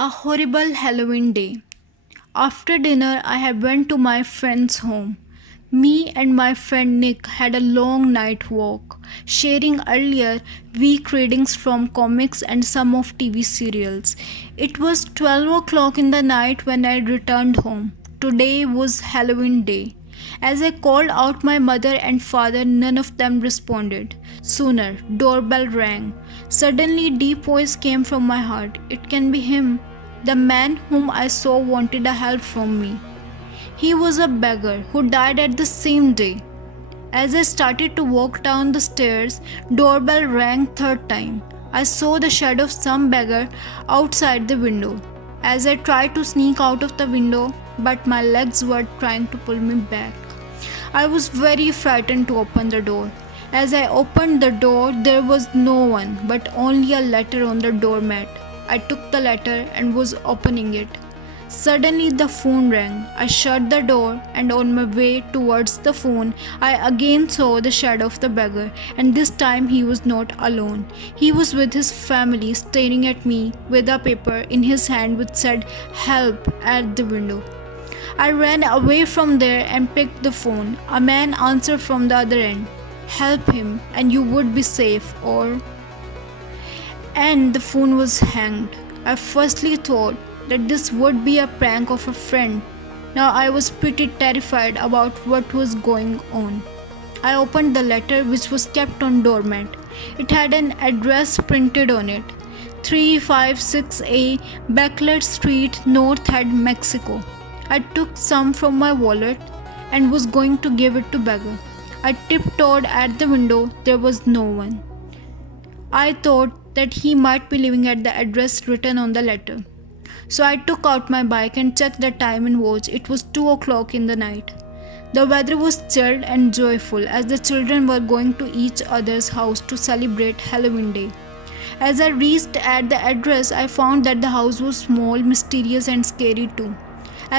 A horrible Halloween day. After dinner, I had went to my friend's home. Me and my friend Nick had a long night walk, sharing earlier week readings from comics and some of TV serials. It was 12 o'clock in the night when I returned home. Today was Halloween day. As I called out my mother and father, none of them responded. Sooner, doorbell rang. Suddenly, deep voice came from my heart. It can be him. The man whom I saw wanted a help from me. He was a beggar who died at the same day. As I started to walk down the stairs, doorbell rang third time. I saw the shadow of some beggar outside the window. As I tried to sneak out of the window, but my legs were trying to pull me back. I was very frightened to open the door. As I opened the door, there was no one, but only a letter on the doormat. I took the letter and was opening it. Suddenly the phone rang. I shut the door and on my way towards the phone, I again saw the shadow of the beggar, and this time he was not alone. He was with his family, staring at me with a paper in his hand which said "Help" at the window. I ran away from there and picked the phone. A man answered from the other end. "Help him and you would be safe," and the phone was hanged. I firstly thought that this would be a prank of a friend. Now I was pretty terrified about what was going on. I opened the letter which was kept on doormat. It had an address printed on it. 356A Beckler Street, North Head, Mexico. I took some from my wallet and was going to give it to beggar. I tiptoed at the window. There was no one. I thought that he might be living at the address written on the letter. So I took out my bike and checked the time and watch. It was 2 o'clock in the night. The weather was chilled and joyful as the children were going to each other's house to celebrate Halloween Day. As I reached at the address, I found that the house was small, mysterious and scary too.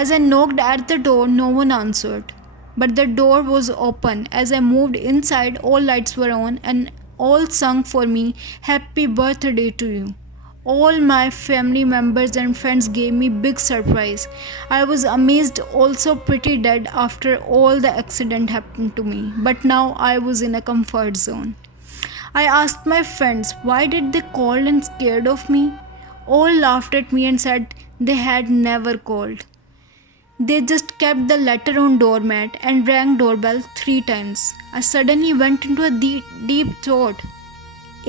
As I knocked at the door, no one answered. But the door was open. As I moved inside, all lights were on and all sung for me, "Happy birthday to you." All my family members and friends gave me big surprise. I was amazed, also pretty dead after all the accident happened to me. But now I was in a comfort zone. I asked my friends why did they call and scared of me. All laughed at me and said they had never called. They just kept the letter on doormat and rang doorbell 3 times. I suddenly went into a deep thought.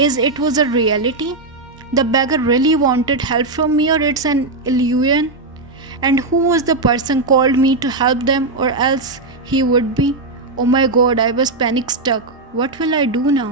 Is it was a reality? The beggar really wanted help from me, or it's an illusion? And who was the person called me to help them, or else he would be? Oh my god, I was panic stuck. What will I do now?